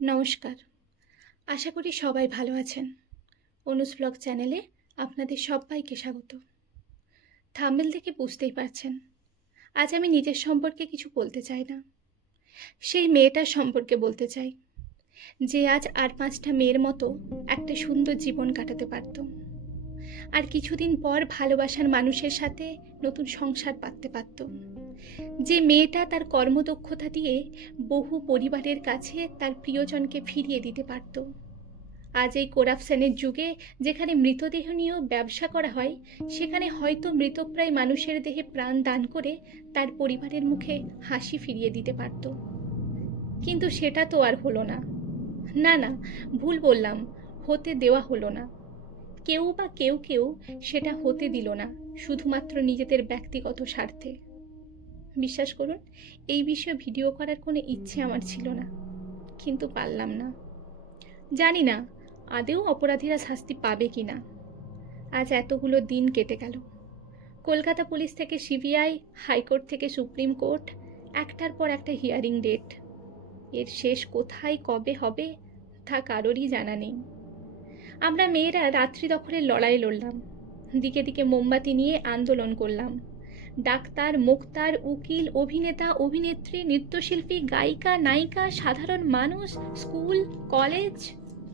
নমস্কার। আশা করি সবাই ভালো আছেন। অনুজ ব্লগ চ্যানেলে আপনাদের সবাইকে স্বাগত। থাম্বনেল থেকে বুঝতেই পারছেন, আজ আমি নিজের সম্পর্কে কিছু বলতে চাই না, সেই মেয়েটার সম্পর্কে বলতে চাই যে আজ আর 5টা মেয়ের মতো একটা সুন্দর জীবন কাটাতে পারত, আর কিছুদিন পর ভালোবাসার মানুষের সাথে নতুন সংসার পাততে পারত। যে মেয়েটা তার কর্মদক্ষতা দিয়ে বহু পরিবারের কাছে তার প্রিয়জনকে ফিরিয়ে দিতে পারত। আজ এই করাপশনের যুগে যেখানে মৃতদেহ নিয়েও ব্যবসা করা হয়, সেখানে হয়তো মৃতপ্রায় মানুষের দেহে প্রাণ দান করে তার পরিবারের মুখে হাসি ফিরিয়ে দিতে পারত। কিন্তু সেটা তো আর হলো না। না না, ভুল বললাম, হতে দেওয়া হলো না। কেউ সেটা হতে দিল না, শুধুমাত্র নিজেদের ব্যক্তিগত স্বার্থে। বিশ্বাস করুন, এই বিষয়ে ভিডিও করার কোনো ইচ্ছে আমার ছিল না, কিন্তু পারলাম না। জানি না আদেও অপরাধীরা শাস্তি পাবে কি না। আজ এতগুলো দিন কেটে গেল, কলকাতা পুলিশ থেকে সিবিআই, হাইকোর্ট থেকে সুপ্রিম কোর্ট, একটার পর একটা হিয়ারিং ডেট। এর শেষ কোথায় কবে হবে তা কারোরই জানা নেই। আমরা মেয়েরা রাত্রি দখলের লড়াই লড়লাম, দিকে দিকে মোমবাতি নিয়ে আন্দোলন করলাম। ডাক্তার, মুক্তার, উকিল, অভিনেতা, অভিনেত্রী, নৃত্যশিল্পী, গায়িকা, নায়িকা, সাধারণ মানুষ, স্কুল, কলেজ,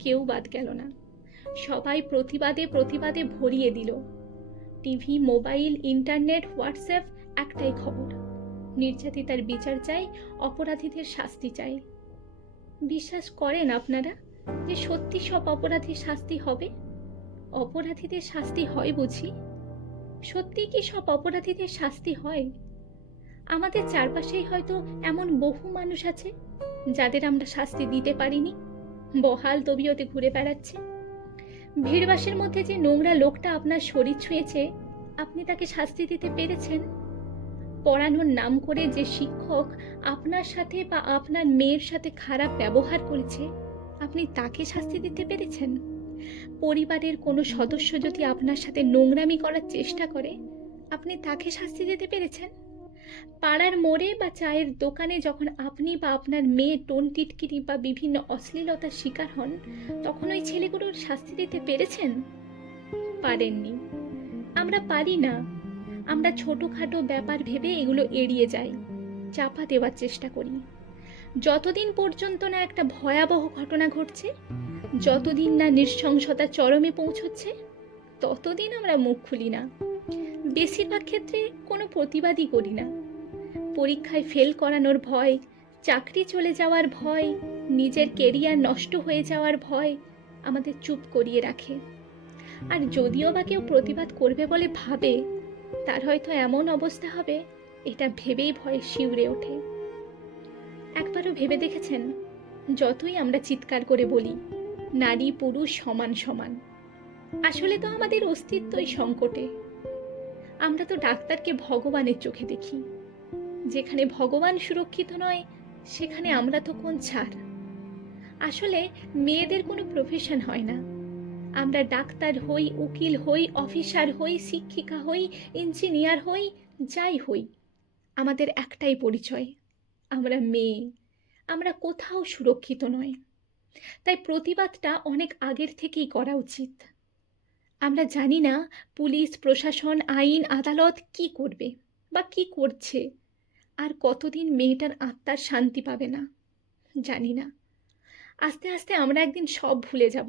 কেউ বাদ গেল না। সবাই প্রতিবাদে ভরিয়ে দিল। টিভি, মোবাইল, ইন্টারনেট, হোয়াটসঅ্যাপ, একটাই খবর: নির্যাতিতার বিচার চাই, অপরাধীদের শাস্তি চাই। বিশ্বাস করেন আপনারা যে সত্যি সব অপরাধীর শাস্তি হবে? অপরাধীদের শাস্তি হয় বুঝি? সত্যি কি সব অপরাধীদের শাস্তি হয়? আমাদের চারপাশেই হয়তো এমন বহু মানুষ আছে যাদের আমরা শাস্তি দিতে পারিনি, বহাল তবিয়তে ঘুরে বেড়াচ্ছে। ভিড়বাসের মধ্যে যে নোংরা লোকটা আপনার শরীর ছুঁয়েছে, আপনি তাকে শাস্তি দিতে পেরেছেন? পড়ানোর নাম করে যে শিক্ষক আপনার সাথে বা আপনার মেয়ের সাথে খারাপ ব্যবহার করেছে, আপনি তাকে শাস্তি দিতে পেরেছেন? পরিবারের কোনো সদস্য যদি আপনার সাথে নোংরামি করার চেষ্টা করে, আপনি তাকে শাস্তি দিতে পেরেছেন? পাড়ার মোড়ে বা চায়ের দোকানে যখন আপনি বা আপনার মেয়ে টোন টিটকিরি বা বিভিন্ন অশ্লীলতার শিকার হন, তখন ওই ছেলেগুলোর শাস্তি দিতে পেরেছেন? পারেননি। আমরা পারি না। আমরা ছোটখাটো ব্যাপার ভেবে এগুলো এড়িয়ে যাই, চাপা দেওয়ার চেষ্টা করি। যতদিন পর্যন্ত না একটা ভয়াবহ ঘটনা ঘটছে, যতদিন না নৃশংসতা চরমে পৌঁছচ্ছে, ততদিন আমরা মুখ খুলি না। বেশিরভাগ ক্ষেত্রে কোনো প্রতিবাদই করি না। পরীক্ষায় ফেল করানোর ভয়, চাকরি চলে যাওয়ার ভয়, নিজের কেরিয়ার নষ্ট হয়ে যাওয়ার ভয় আমাদের চুপ করিয়ে রাখে। আর যদিও বা কেউ প্রতিবাদ করবে বলে ভাবে, তার হয়তো এমন অবস্থা হবে এটা ভেবেই ভয়ে শিউরে ওঠে। একবারও ভেবে দেখেছেন, যতই আমরা চিৎকার করে বলি নারী পুরুষ সমান সমান, আসলে তো আমাদের অস্তিত্বই সংকটে। আমরা তো ডাক্তারকে ভগবানের চোখে দেখি। যেখানে ভগবান সুরক্ষিত নয়, সেখানে আমরা তো কোন ছাড়। আসলে মেয়েদের কোনো প্রফেশন হয় না। আমরা ডাক্তার হই, উকিল হই, অফিসার হই, শিক্ষিকা হই, ইঞ্জিনিয়ার হই, যাই হই, আমাদের একটাই পরিচয়: আমরা মেয়ে। আমরা কোথাও সুরক্ষিত নয়। তাই প্রতিবাদটা অনেক আগের থেকেই করা উচিত। আমরা জানি না পুলিশ প্রশাসন, আইন আদালত কি করবে বা কি করছে, আর কতদিন মেয়েটার আত্মার শান্তি পাবে না জানি না। আস্তে আস্তে আমরা একদিন সব ভুলে যাব।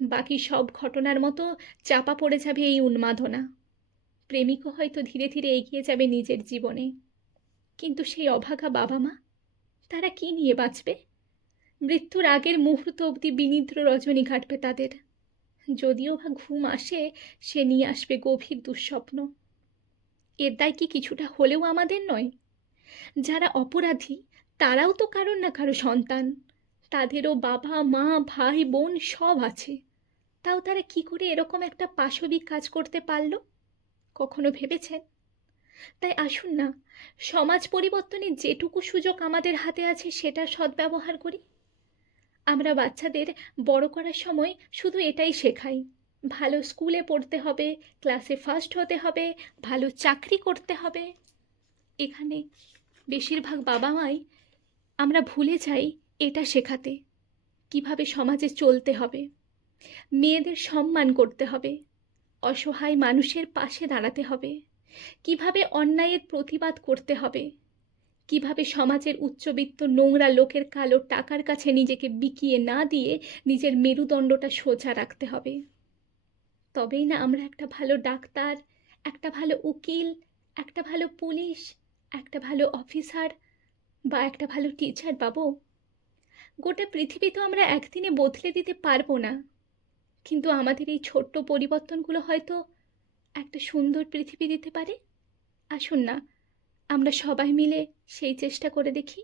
বাকি সব ঘটনার মতো চাপা পড়ে যাবে এই উন্মাদনা। প্রেমিকও হয়তো ধীরে ধীরে এগিয়ে যাবে নিজের জীবনে, কিন্তু সেই অভাগা বাবা মা, তারা কি নিয়ে বাঁচবে? মৃত্যুর আগের মুহূর্ত অবধি বিনিদ্র রজনী কাটবে তাদের। যদিও বা ঘুম আসে, সে নিয়ে আসবে গভীর দুঃস্বপ্ন। এর দায় কি কিছুটা হলেও আমাদের নয়? যারা অপরাধী তারাও তো কারোর না কারো সন্তান, তাদেরও বাবা মা ভাই বোন সব আছে। তাও তারা কি করে এরকম একটা পাশবিক কাজ করতে পারল, কখনো ভেবেছেন? তাই আসুন না, সমাজ পরিবর্তনের যেটুকু সুযোগ আমাদের হাতে আছে সেটা সদ্ব্যবহার করি। আমরা বাচ্চাদের বড় করার সময় শুধু এটাই শেখাই: ভালো স্কুলে পড়তে হবে, ক্লাসে ফার্স্ট হতে হবে, ভালো চাকরি করতে হবে। এখানে বেশিরভাগ বাবা মাই আমরা ভুলে যাই এটা শেখাতে কিভাবে সমাজে চলতে হবে, মেয়েদের সম্মান করতে হবে, অসহায় মানুষের পাশে দাঁড়াতে হবে, কিভাবে অন্যায়ের প্রতিবাদ করতে হবে, কিভাবে সমাজের উচ্চবিত্ত নোংরা লোকের কালো টাকার কাছে নিজেকে বিকিয়ে না দিয়ে নিজের মেরুদণ্ডটা সোজা রাখতে হবে। তবেই না আমরা একটা ভালো ডাক্তার, একটা ভালো উকিল, একটা ভালো পুলিশ, একটা ভালো অফিসার বা একটা ভালো টিচার পাবো। গোটা পৃথিবী তো আমরা একদিনে বদলে দিতে পারবো না, কিন্তু আমাদের এই ছোট্ট পরিবর্তনগুলো হয়তো একটা সুন্দর পৃথিবী দিতে পারে। আসুন না, আমরা সবাই মিলে সেই চেষ্টা করে দেখি।